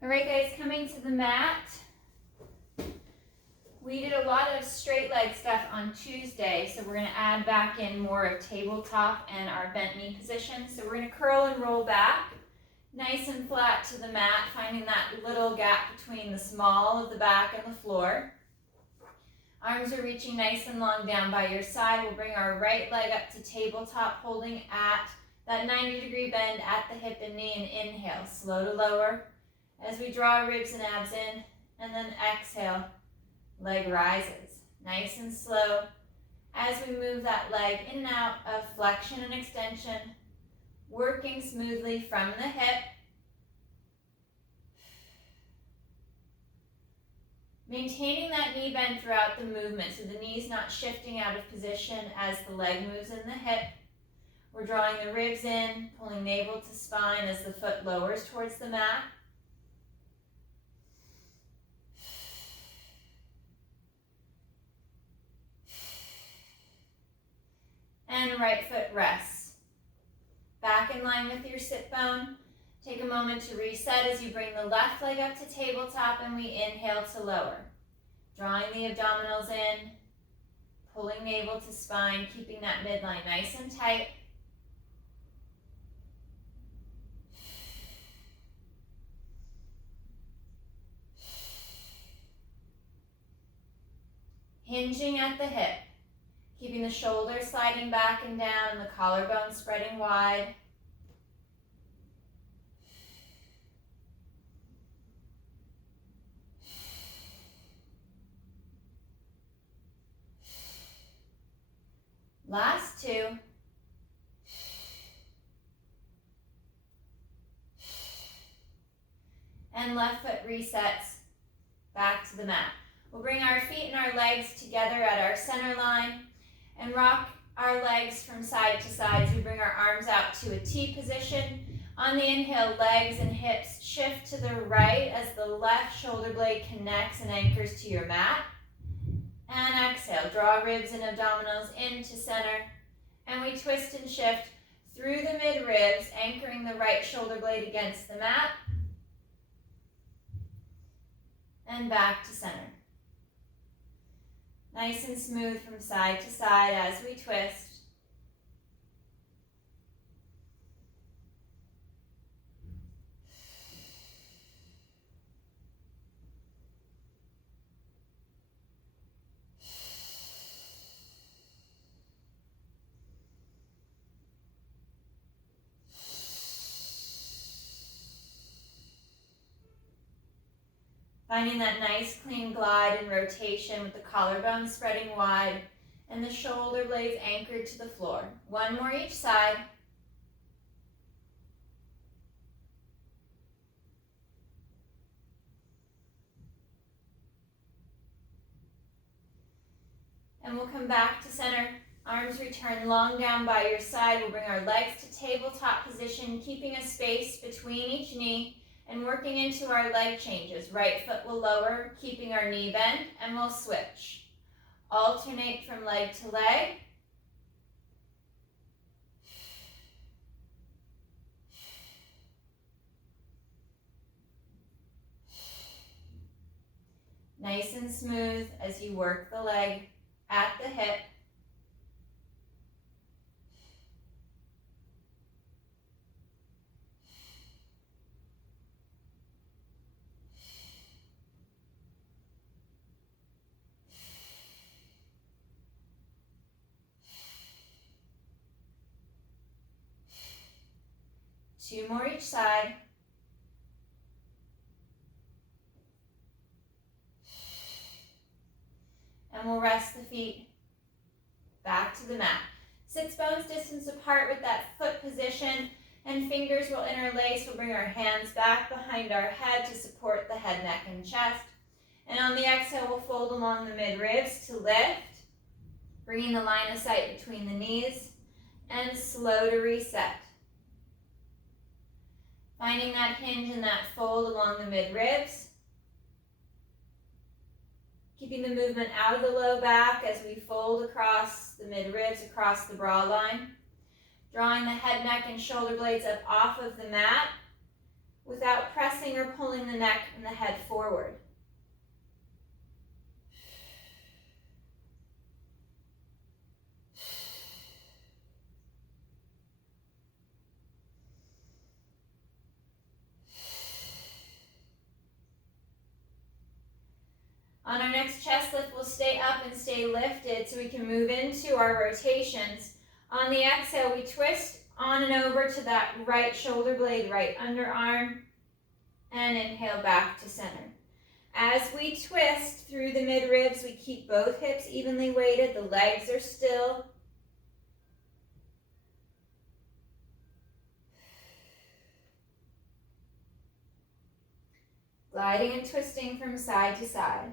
All right, guys, coming to the mat. We did a lot of straight leg stuff on Tuesday, so we're going to add back in more of tabletop and our bent knee position. So we're going to curl and roll back, nice and flat to the mat, finding that little gap between the small of the back and the floor. Arms are reaching nice and long down by your side. We'll bring our right leg up to tabletop, holding at that 90-degree bend at the hip and knee, and inhale, slow to lower as we draw ribs and abs in, and then exhale, leg rises, nice and slow as we move that leg in and out of flexion and extension, working smoothly from the hip. Maintaining that knee bend throughout the movement, so the knee's not shifting out of position as the leg moves in the hip. We're drawing the ribs in, pulling navel to spine as the foot lowers towards the mat. And right foot rests. Back in line with your sit bone. Take a moment to reset as you bring the left leg up to tabletop and we inhale to lower. Drawing the abdominals in, pulling navel to spine, keeping that midline nice and tight. Hinging at the hip, keeping the shoulders sliding back and down and the collarbone spreading wide. Last two. And left foot resets back to the mat. We'll bring our feet and our legs together at our center line and rock our legs from side to side as we bring our arms out to a T position. On the inhale, legs and hips shift to the right as the left shoulder blade connects and anchors to your mat. And exhale, draw ribs and abdominals into center. And we twist and shift through the mid-ribs, anchoring the right shoulder blade against the mat. And back to center. Nice and smooth from side to side as we twist. Finding that nice clean glide and rotation with the collarbone spreading wide and the shoulder blades anchored to the floor. One more each side. And we'll come back to center. Arms return long down by your side. We'll bring our legs to tabletop position, keeping a space between each knee. And working into our leg changes. Right foot will lower, keeping our knee bent, and we'll switch. Alternate from leg to leg. Nice and smooth as you work the leg at the hip. Two more each side. And we'll rest the feet back to the mat. Sits bones distance apart with that foot position, and fingers will interlace. We'll bring our hands back behind our head to support the head, neck, and chest. And on the exhale, we'll fold along the mid-ribs to lift, bringing the line of sight between the knees, and slow to reset. Finding that hinge and that fold along the mid-ribs. Keeping the movement out of the low back as we fold across the mid-ribs, across the bra line. Drawing the head, neck, and shoulder blades up off of the mat. without pressing or pulling the neck and the head forward. On our next chest lift, we'll stay up and stay lifted so we can move into our rotations. On the exhale, we twist on and over to that right shoulder blade, right underarm, and inhale back to center. As we twist through the mid-ribs, we keep both hips evenly weighted, the legs are still. Gliding and twisting from side to side.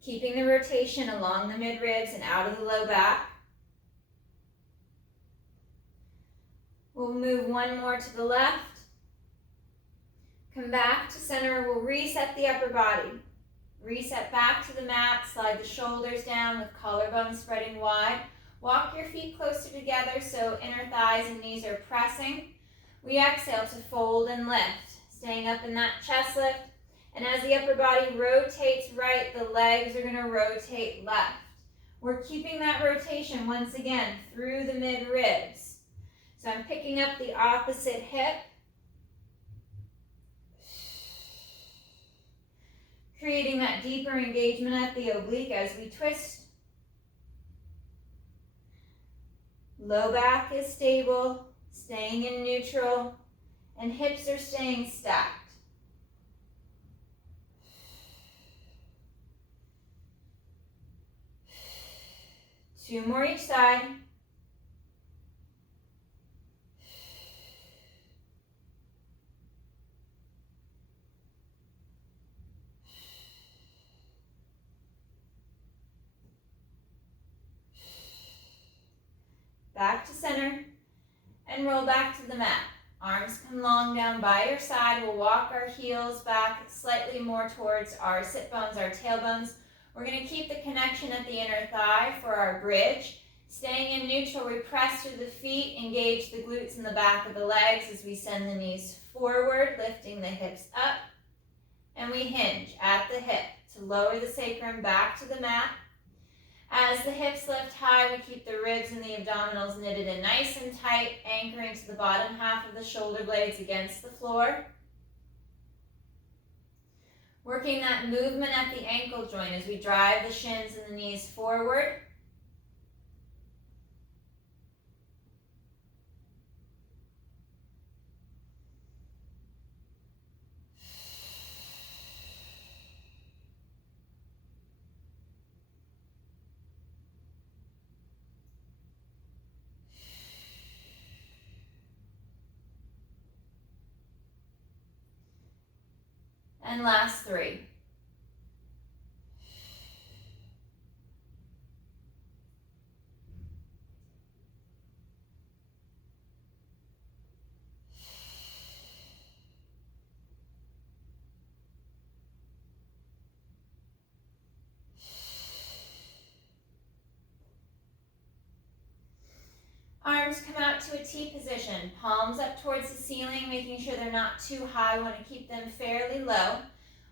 Keeping the rotation along the mid-ribs and out of the low back. We'll move one more to the left. Come back to center. We'll reset the upper body. Reset back to the mat. Slide the shoulders down with collarbones spreading wide. Walk your feet closer together so inner thighs and knees are pressing. We exhale to fold and lift. Staying up in that chest lift. And as the upper body rotates right, the legs are going to rotate left. We're keeping that rotation once again through the mid-ribs. So I'm picking up the opposite hip. Creating that deeper engagement at the oblique as we twist. Low back is stable, staying in neutral, and hips are staying stacked. Two more each side. Back to center and roll back to the mat. Arms come long down by your side. We'll walk our heels back slightly more towards our sit bones, our tailbones. We're going to keep the connection at the inner thigh for our bridge. Staying in neutral, we press through the feet, engage the glutes and the back of the legs as we send the knees forward, lifting the hips up. And we hinge at the hip to lower the sacrum back to the mat. As the hips lift high, we keep the ribs and the abdominals knitted in nice and tight, anchoring to the bottom half of the shoulder blades against the floor. Working that movement at the ankle joint as we drive the shins and the knees forward. And last three. Arms come out to a T position, palms up towards the ceiling, making sure they're not too high. We want to keep them fairly low.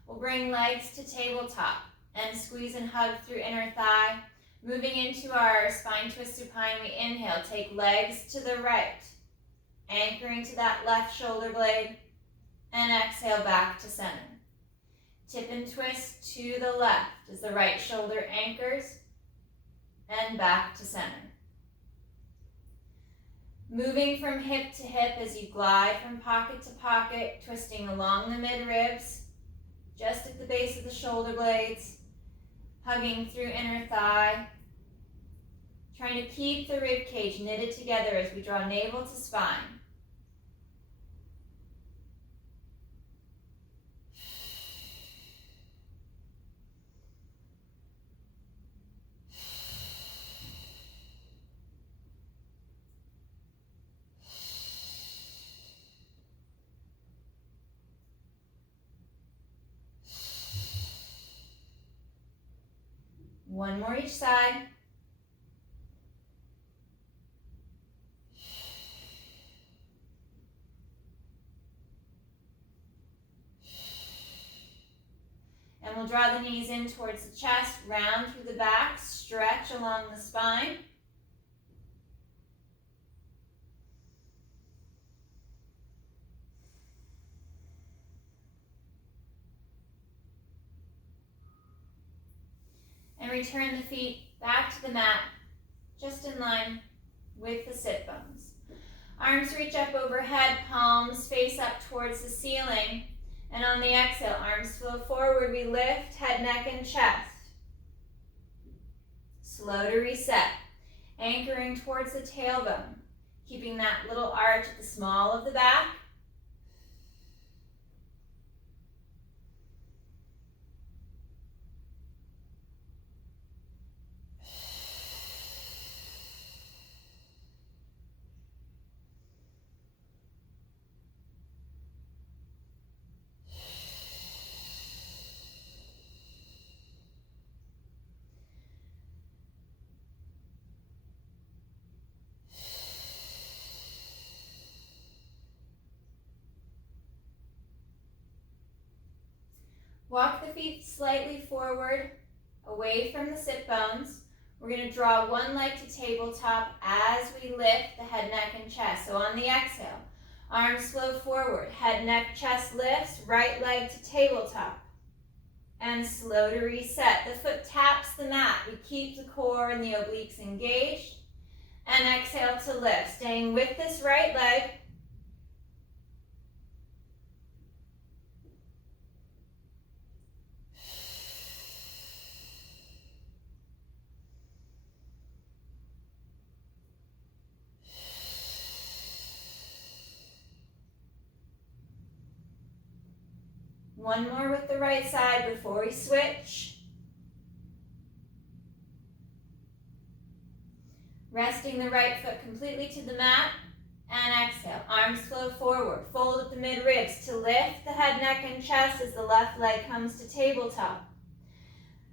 We'll bring legs to tabletop and squeeze and hug through inner thigh. Moving into our spine twist supine, we inhale, take legs to the right, anchoring to that left shoulder blade, and exhale back to center. Tip and twist to the left as the right shoulder anchors, and back to center. Moving from hip to hip as you glide from pocket to pocket, twisting along the mid-ribs, just at the base of the shoulder blades, hugging through inner thigh, trying to keep the rib cage knitted together as we draw navel to spine. One more each side. And we'll draw the knees in towards the chest, round through the back, stretch along the spine. And return the feet back to the mat, just in line with the sit bones. Arms reach up overhead, palms face up towards the ceiling. And on the exhale, arms flow forward. We lift head, neck, and chest. Slow to reset. Anchoring towards the tailbone. Keeping that little arch at the small of the back. Walk the feet slightly forward, away from the sit bones. We're going to draw one leg to tabletop as we lift the head, neck, and chest. So on the exhale, arms flow forward, head, neck, chest lifts, right leg to tabletop. And slow to reset. The foot taps the mat. We keep the core and the obliques engaged. And exhale to lift, staying with this right leg. One more with the right side before we switch. Resting the right foot completely to the mat. And exhale. Arms flow forward. Fold at the mid-ribs to lift the head, neck, and chest as the left leg comes to tabletop.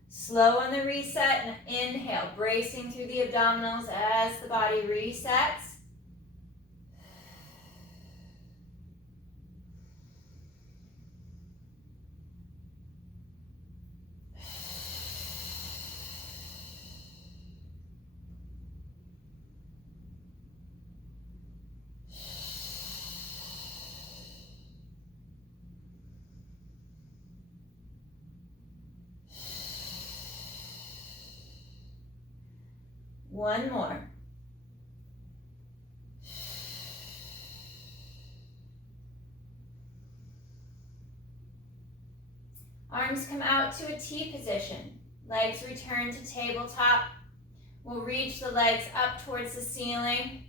Slow on the reset and inhale, bracing through the abdominals as the body resets. One more. Arms come out to a T position. Legs return to tabletop. We'll reach the legs up towards the ceiling.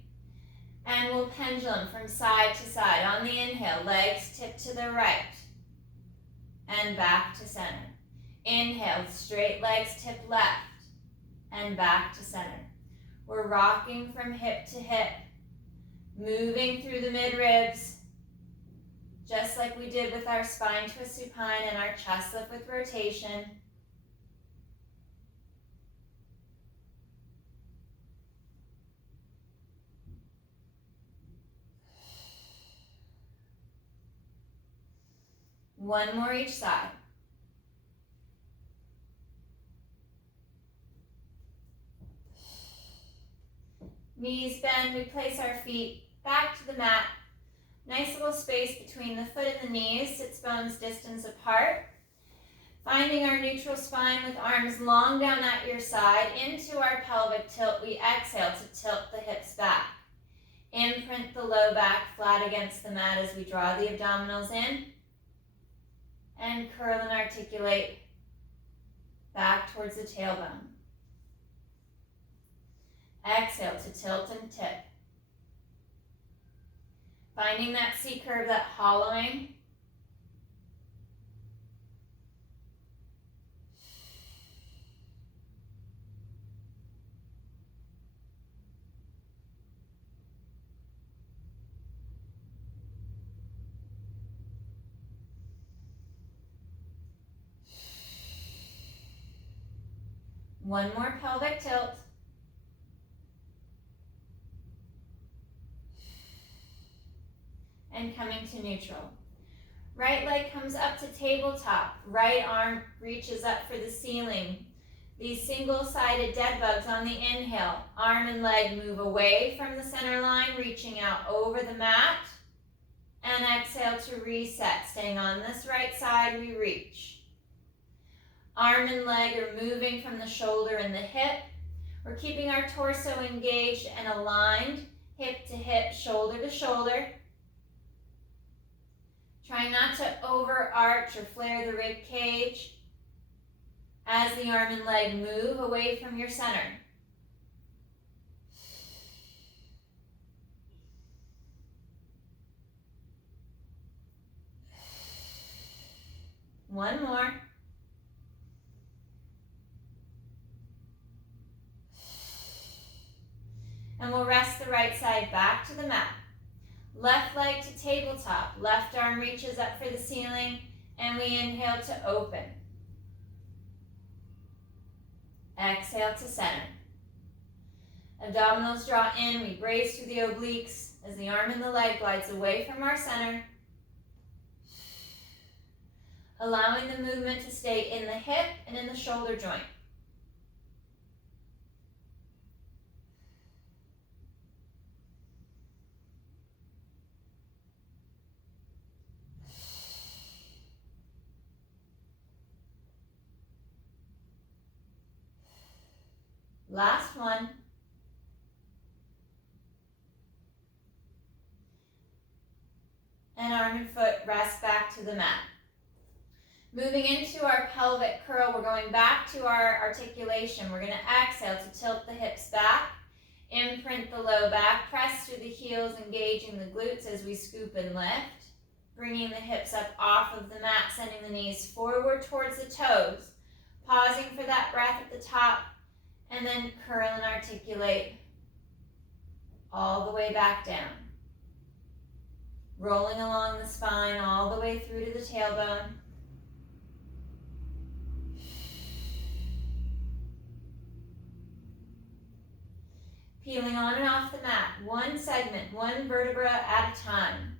And we'll pendulum from side to side. On the inhale, legs tip to the right. And back to center. Inhale, straight legs tip left. And back to center. We're rocking from hip to hip, moving through the mid-ribs, just like we did with our spine twist supine and our chest lift with rotation. One more each side. Knees bend, we place our feet back to the mat. Nice little space between the foot and the knees, sits bones distance apart. Finding our neutral spine with arms long down at your side into our pelvic tilt, we exhale to tilt the hips back. Imprint the low back flat against the mat as we draw the abdominals in. And curl and articulate back towards the tailbone. Exhale to tilt and tip. Finding that C curve, that hollowing. One more pelvic tilt. And coming to neutral. Right leg comes up to tabletop. Right arm reaches up for the ceiling. These single-sided dead bugs on the inhale. Arm and leg move away from the center line, reaching out over the mat. And exhale to reset. Staying on this right side, we reach. Arm and leg are moving from the shoulder and the hip. We're keeping our torso engaged and aligned, hip to hip, shoulder to shoulder. Try not to overarch or flare the rib cage as the arm and leg move away from your center. One more. And we'll rest the right side back to the mat. Left leg to tabletop. Left arm reaches up for the ceiling, and we inhale to open. Exhale to center. Abdominals draw in. We brace through the obliques as the arm and the leg glides away from our center. Allowing the movement to stay in the hip and in the shoulder joint. Last one. And arm and foot rest back to the mat. Moving into our pelvic curl, we're going back to our articulation. We're going to exhale to tilt the hips back, imprint the low back, press through the heels, engaging the glutes as we scoop and lift, bringing the hips up off of the mat, sending the knees forward towards the toes, pausing for that breath at the top, and then curl and articulate all the way back down. Rolling along the spine all the way through to the tailbone. Peeling on and off the mat, one segment, one vertebra at a time.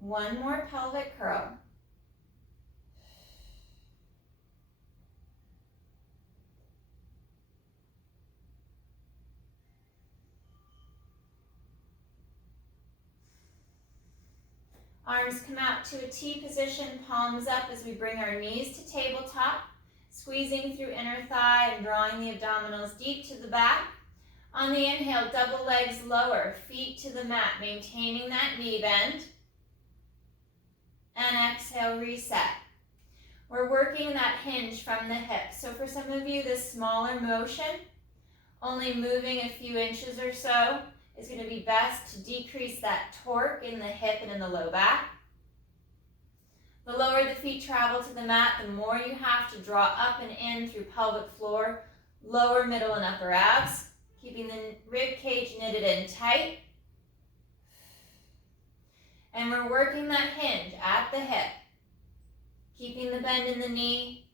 One more pelvic curl. Arms come out to a T position, palms up as we bring our knees to tabletop, squeezing through inner thigh and drawing the abdominals deep to the back. On the inhale, double legs lower, feet to the mat, maintaining that knee bend. And exhale, reset. We're working that hinge from the hip. So for some of you, this smaller motion, only moving a few inches or so, is going to be best to decrease that torque in the hip and in the low back. The lower the feet travel to the mat, the more you have to draw up and in through pelvic floor, lower, middle, and upper abs, keeping the rib cage knitted in tight. And we're working that hinge at the hip, keeping the bend in the knee.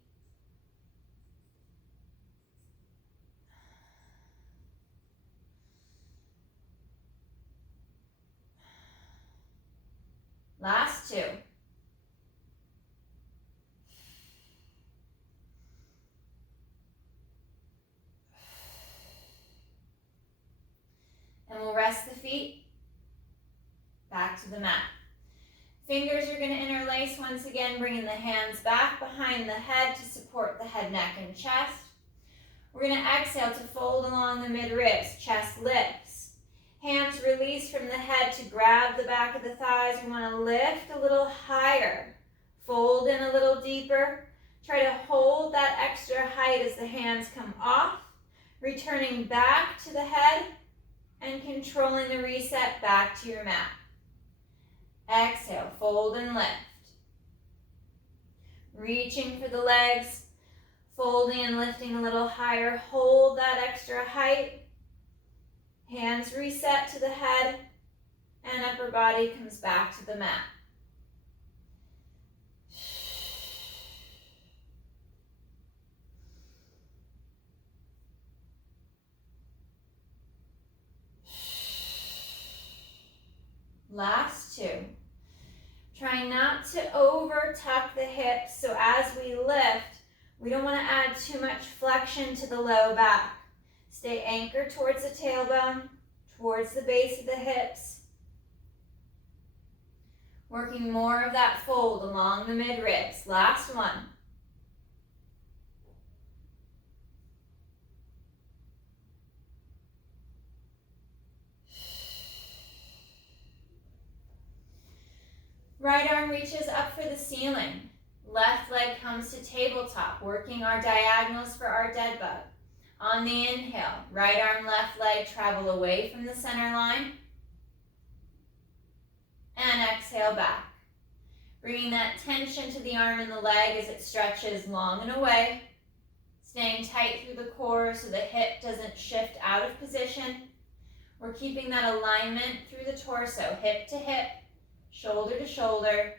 Last two. And we'll rest the feet back to the mat. Fingers are going to interlace once again, bringing the hands back behind the head to support the head, neck, and chest. We're going to exhale to fold along the mid-ribs, chest lifts. Hands release from the head to grab the back of the thighs. We want to lift a little higher. Fold in a little deeper. Try to hold that extra height as the hands come off, returning back to the head and controlling the reset back to your mat. Exhale, fold and lift. Reaching for the legs, folding and lifting a little higher. Hold that extra height. Hands reset to the head and upper body comes back to the mat. Last two. Try not to over tuck the hips, so as we lift, we don't want to add too much flexion to the low back. Stay anchored towards the tailbone, towards the base of the hips. Working more of that fold along the mid-ribs. Last one. Right arm reaches up for the ceiling. Left leg comes to tabletop, working our diagonals for our dead bug. On the inhale, right arm, left leg travel away from the center line. And exhale back. Bringing that tension to the arm and the leg as it stretches long and away. Staying tight through the core so the hip doesn't shift out of position. We're keeping that alignment through the torso, hip to hip, shoulder to shoulder.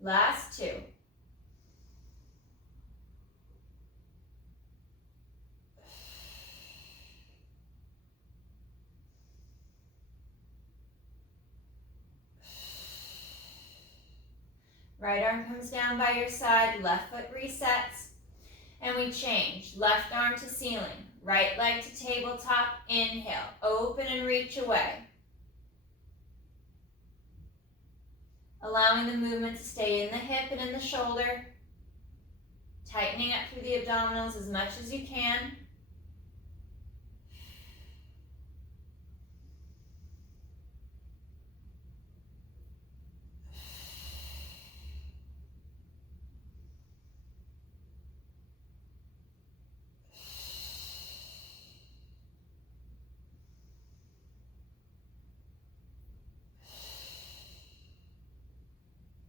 Last two. Right arm comes down by your side, left foot resets, and we change. Left arm to ceiling, right leg to tabletop, inhale, open and reach away. Allowing the movement to stay in the hip and in the shoulder, tightening up through the abdominals as much as you can.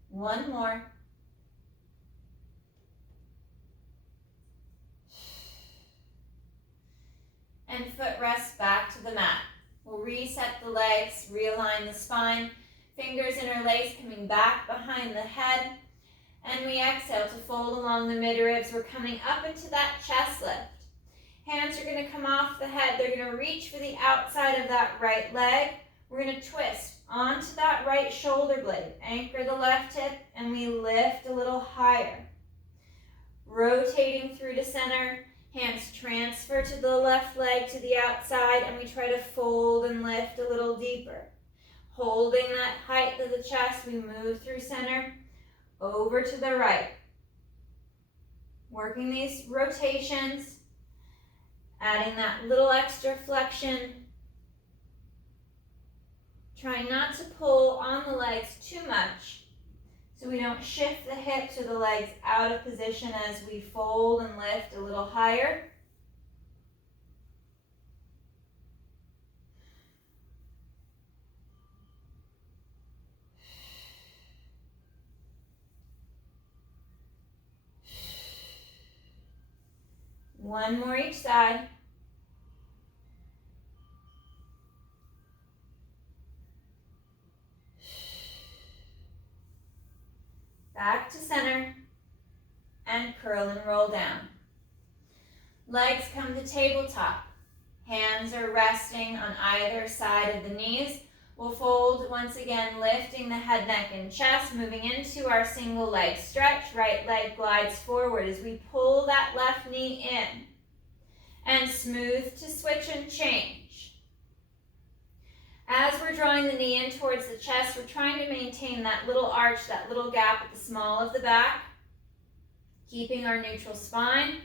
One more. And foot rest back to the mat. We'll reset the legs, realign the spine, fingers interlace coming back behind the head. And we exhale to fold along the midribs. We're coming up into that chest lift. Hands are going to come off the head. They're going to reach for the outside of that right leg. We're going to twist onto that right shoulder blade. Anchor the left hip and we lift a little higher. Rotating through to center. Hands transfer to the left leg to the outside and we try to fold and lift a little deeper. Holding that height of the chest, we move through center, over to the right. Working these rotations, adding that little extra flexion. Trying not to pull on the legs too much so we don't shift the hips or the legs out of position as we fold and lift a little higher. One more each side. Back to center and curl and roll down. Legs come to tabletop. Hands are resting on either side of the knees. We'll fold once again, lifting the head, neck, and chest, moving into our single leg stretch. Right leg glides forward as we pull that left knee in. And smooth to switch and change. As we're drawing the knee in towards the chest, we're trying to maintain that little arch, that little gap at the small of the back, keeping our neutral spine.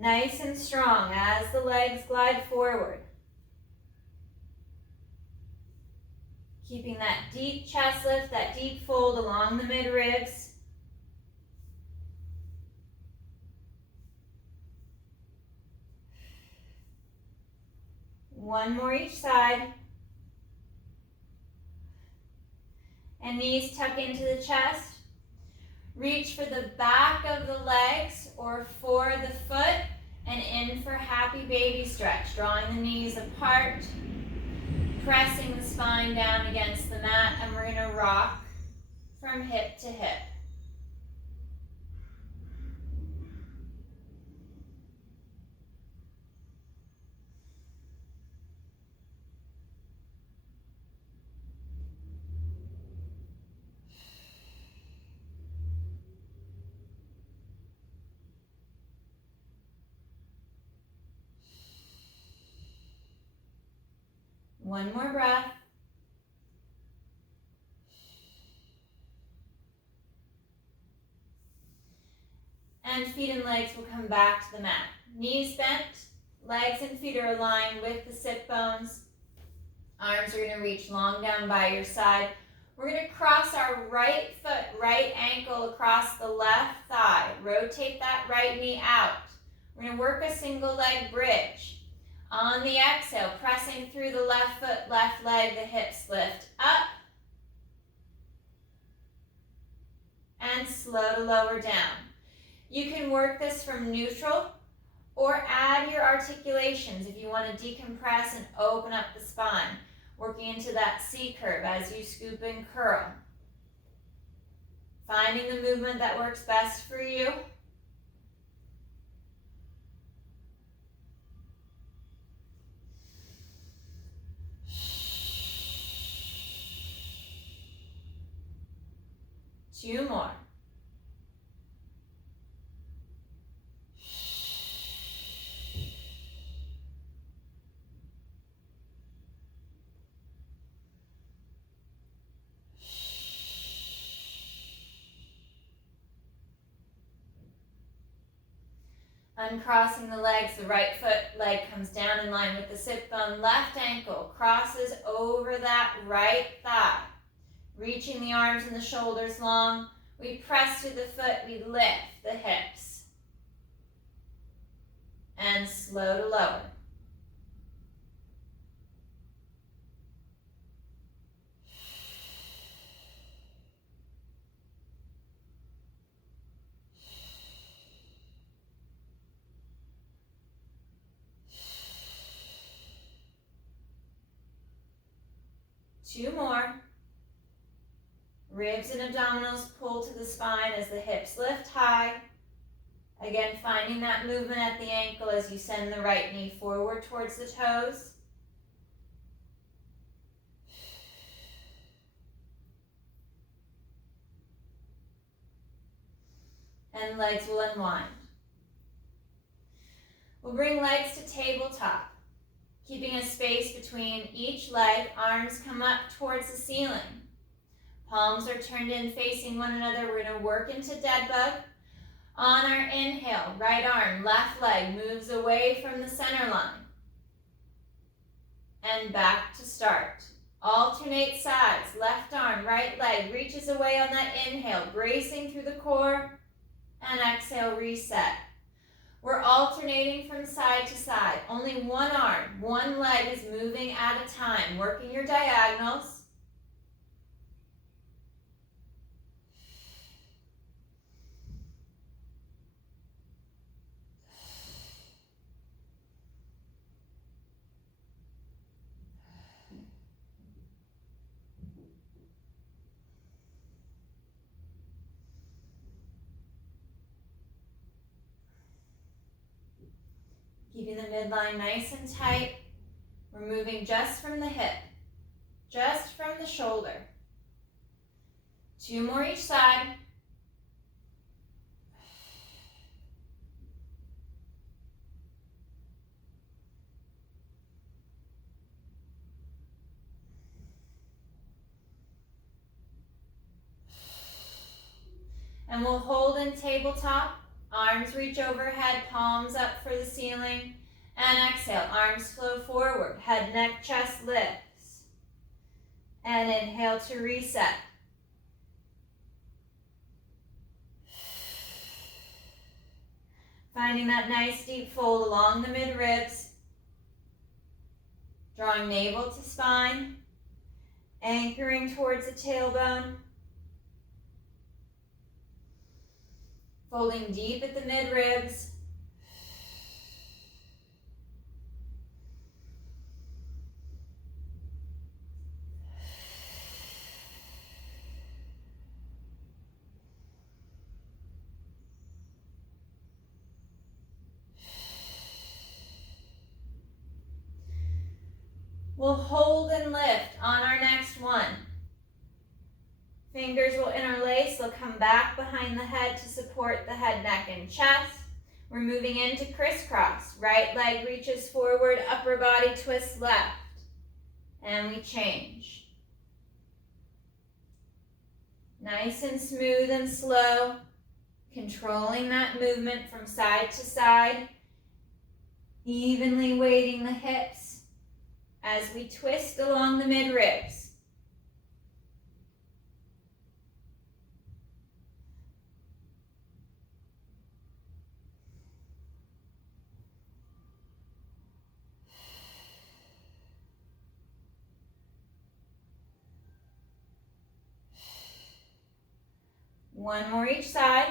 Nice and strong as the legs glide forward. Keeping that deep chest lift, that deep fold along the mid-ribs. One more each side. And knees tuck into the chest. Reach for the back of the legs or for the foot and in for happy baby stretch. Drawing the knees apart, pressing the spine down against the mat, and we're going to rock from hip to hip. One more breath. And feet and legs will come back to the mat. Knees bent, legs and feet are aligned with the sit bones. Arms are going to reach long down by your side. We're going to cross our right foot, right ankle across the left thigh. Rotate that right knee out. We're going to work a single leg bridge. On the exhale, pressing through the left foot, left leg, the hips lift up. And slow to lower down. You can work this from neutral or add your articulations if you want to decompress and open up the spine, working into that C curve as you scoop and curl. Finding the movement that works best for you. Two more. Uncrossing the legs, the right foot leg comes down in line with the sit bone. Left ankle crosses over that right thigh. Reaching the arms and the shoulders long. We press through the foot, we lift the hips. And slow to lower. Two more. Ribs and abdominals pull to the spine as the hips lift high. Again, finding that movement at the ankle as you send the right knee forward towards the toes. And legs will unwind. We'll bring legs to tabletop. Keeping a space between each leg, arms come up towards the ceiling. Palms are turned in facing one another. We're going to work into dead bug. On our inhale, right arm, left leg moves away from the center line. And back to start. Alternate sides, left arm, right leg reaches away on that inhale, bracing through the core. And exhale, reset. We're alternating from side to side. Only one arm, one leg is moving at a time. Working your diagonals. Keeping the midline nice and tight. We're moving just from the hip, just from the shoulder. Two more each side. And we'll hold in tabletop. Arms reach overhead, palms up for the ceiling. And exhale, arms flow forward, head, neck, chest lifts. And inhale to reset. Finding that nice deep fold along the mid-ribs. Drawing navel to spine. Anchoring towards the tailbone. Folding deep at the mid-ribs. We'll hold and lift on our next one. Fingers will interlace, they'll come back behind the head to support the head, neck, and chest. We're moving into crisscross. Right leg reaches forward, upper body twists left. And we change. Nice and smooth and slow, controlling that movement from side to side, evenly weighting the hips as we twist along the mid-ribs. One more each side.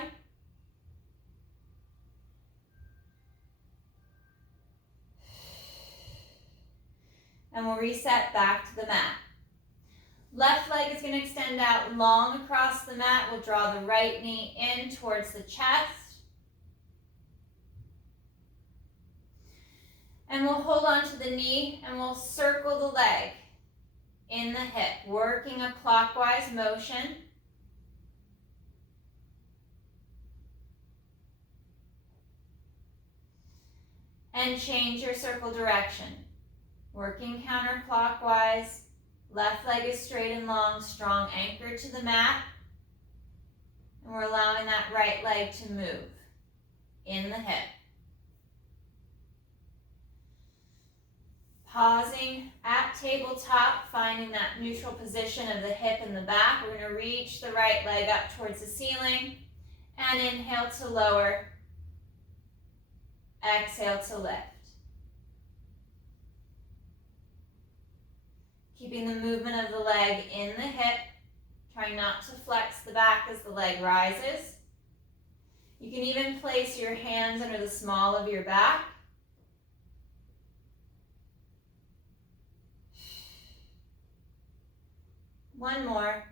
And we'll reset back to the mat. Left leg is going to extend out long across the mat. We'll draw the right knee in towards the chest. And we'll hold on to the knee and we'll circle the leg in the hip, working a clockwise motion. And change your circle direction. Working counterclockwise, left leg is straight and long, strong anchor to the mat. And we're allowing that right leg to move in the hip. Pausing at tabletop, finding that neutral position of the hip and the back. We're going to reach the right leg up towards the ceiling and inhale to lower. Exhale to lift. Keeping the movement of the leg in the hip, trying not to flex the back as the leg rises. You can even place your hands under the small of your back. One more.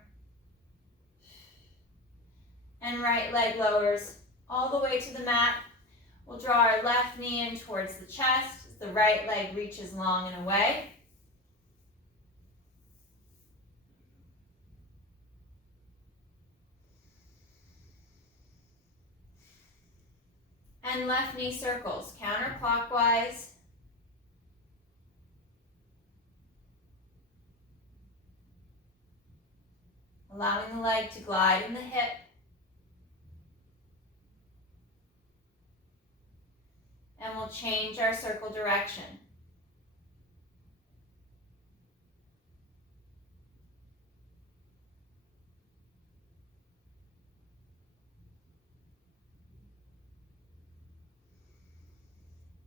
And right leg lowers all the way to the mat. We'll draw our left knee in towards the chest as the right leg reaches long and away. And left knee circles, counterclockwise. Allowing the leg to glide in the hip. And we'll change our circle direction.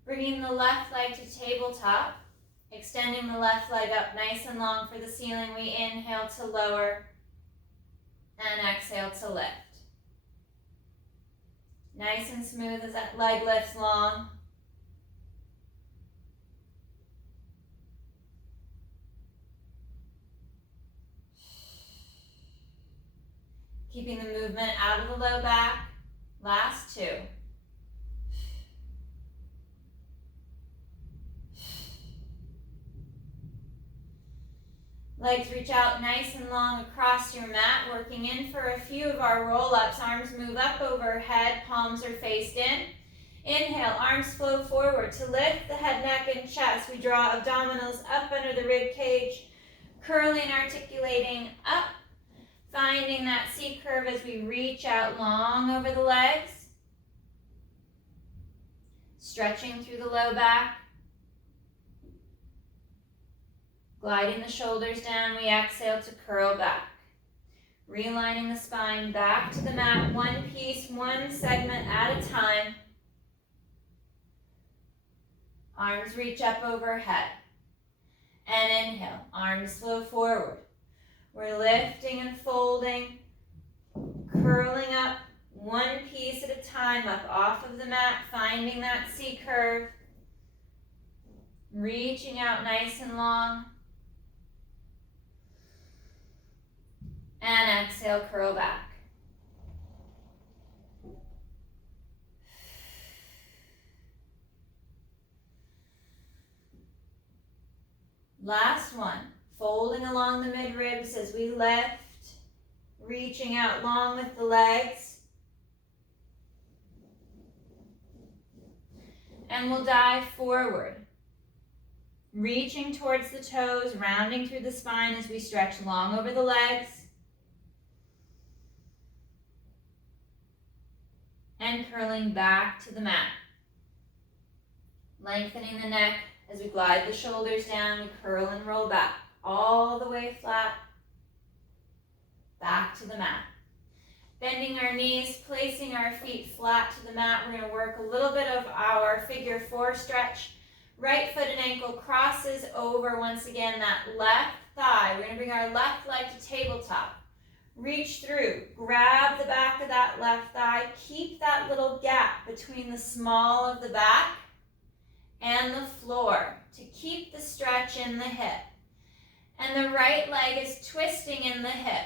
Bringing the left leg to tabletop, extending the left leg up nice and long for the ceiling. We inhale to lower and exhale to lift. Nice and smooth as that leg lifts long. Keeping the movement out of the low back. Last two. Legs reach out nice and long across your mat, working in for a few of our roll-ups. Arms move up overhead, palms are faced in. Inhale, arms flow forward to lift the head, neck, and chest. We draw abdominals up under the rib cage, curling, articulating up, finding that C curve as we reach out long over the legs. Stretching through the low back. Gliding the shoulders down, we exhale to curl back. Realigning the spine back to the mat, one piece, one segment at a time. Arms reach up overhead. And inhale, arms flow forward. We're lifting and folding, curling up one piece at a time up off of the mat, finding that C curve. Reaching out nice and long. And exhale, curl back. Last one, folding along the mid-ribs as we lift, reaching out long with the legs. And we'll dive forward, reaching towards the toes, rounding through the spine as we stretch long over the legs. And curling back to the mat. Lengthening the neck as we glide the shoulders down, we curl and roll back, all the way flat, back to the mat. Bending our knees, placing our feet flat to the mat. We're going to work a little bit of our figure four stretch. Right foot and ankle crosses over once again that left thigh. We're going to bring our left leg to tabletop. Reach through, grab the back of that left thigh, keep that little gap between the small of the back and the floor to keep the stretch in the hip. And the right leg is twisting in the hip.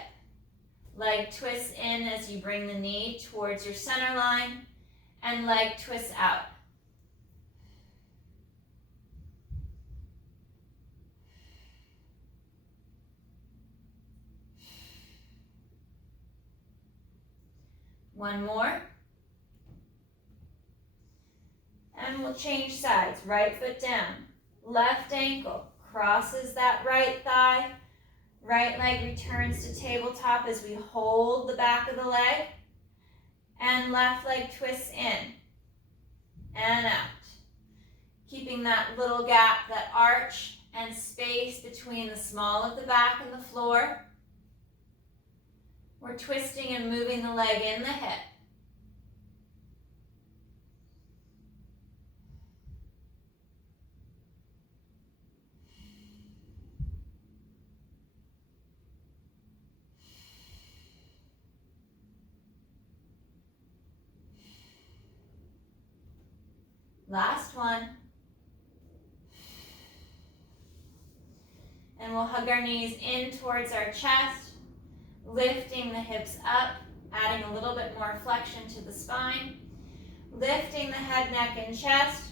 Leg twists in as you bring the knee towards your center line, and leg twists out. One more. And we'll change sides. Right foot down. Left ankle crosses that right thigh. Right leg returns to tabletop as we hold the back of the leg. And left leg twists in and out. Keeping that little gap, that arch and space between the small of the back and the floor. We're twisting and moving the leg in the hip. Last one. And we'll hug our knees in towards our chest, lifting the hips up, adding a little bit more flexion to the spine, lifting the head, neck, and chest.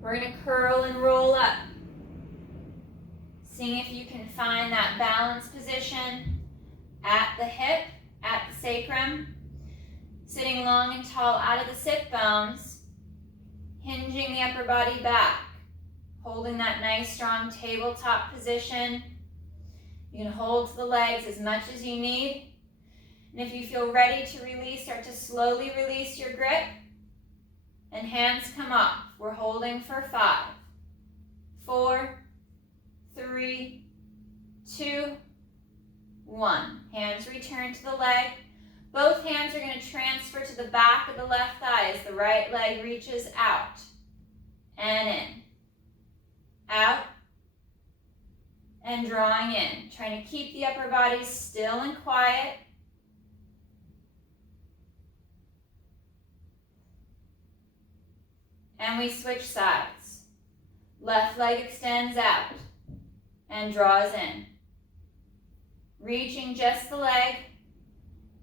We're going to curl and roll up. Seeing if you can find that balance position at the hip, at the sacrum, sitting long and tall out of the sit bones, hinging the upper body back, holding that nice strong tabletop position. You can hold the legs as much as you need. And if you feel ready to release, start to slowly release your grip. And hands come off. We're holding for 5, 4, 3, 2, 1. Hands return to the leg. Both hands are going to transfer to the back of the left thigh as the right leg reaches out and in. Out and drawing in. Trying to keep the upper body still and quiet. And we switch sides. Left leg extends out and draws in. Reaching just the leg.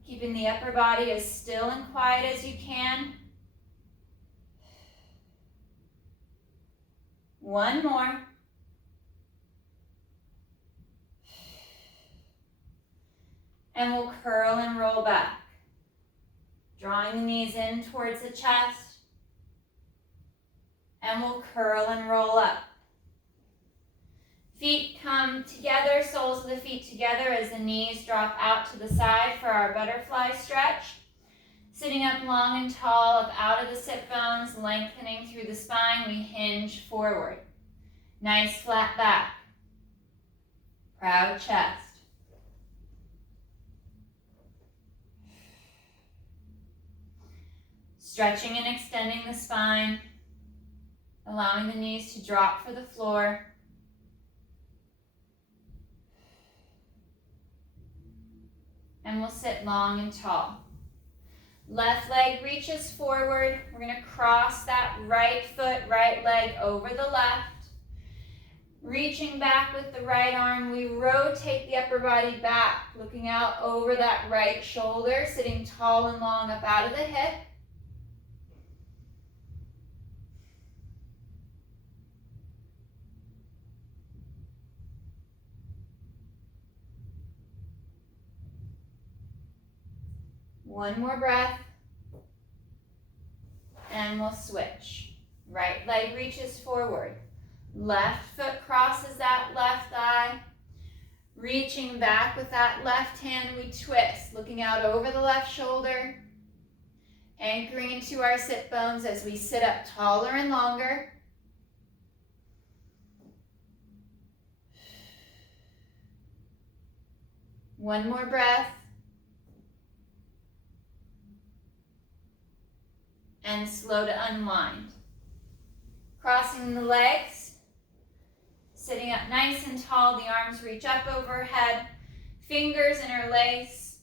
Keeping the upper body as still and quiet as you can. One more. And we'll curl and roll back. Drawing the knees in towards the chest. And we'll curl and roll up. Feet come together, soles of the feet together as the knees drop out to the side for our butterfly stretch. Sitting up long and tall, up out of the sit bones, lengthening through the spine, we hinge forward. Nice flat back. Proud chest. Stretching and extending the spine, allowing the knees to drop for the floor. And we'll sit long and tall. Left leg reaches forward. We're going to cross that right foot, right leg over the left. Reaching back with the right arm, we rotate the upper body back, looking out over that right shoulder, sitting tall and long up out of the hip. One more breath, and we'll switch. Right leg reaches forward. Left foot crosses that left thigh. Reaching back with that left hand, we twist, looking out over the left shoulder. Anchoring into our sit bones as we sit up taller and longer. One more breath. And slow to unwind. Crossing the legs, sitting up nice and tall, the arms reach up overhead, fingers interlace,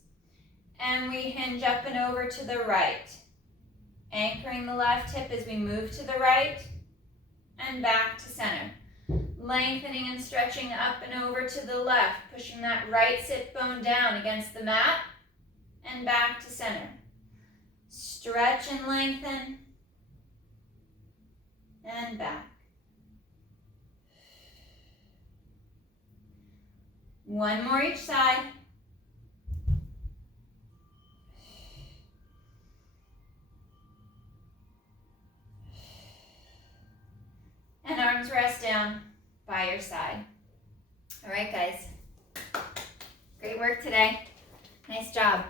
and we hinge up and over to the right. Anchoring the left hip as we move to the right and back to center. Lengthening and stretching up and over to the left, pushing that right sit bone down against the mat and back to center. Stretch and lengthen, and back. One more each side. And arms rest down by your side. All right, guys. Great work today. Nice job.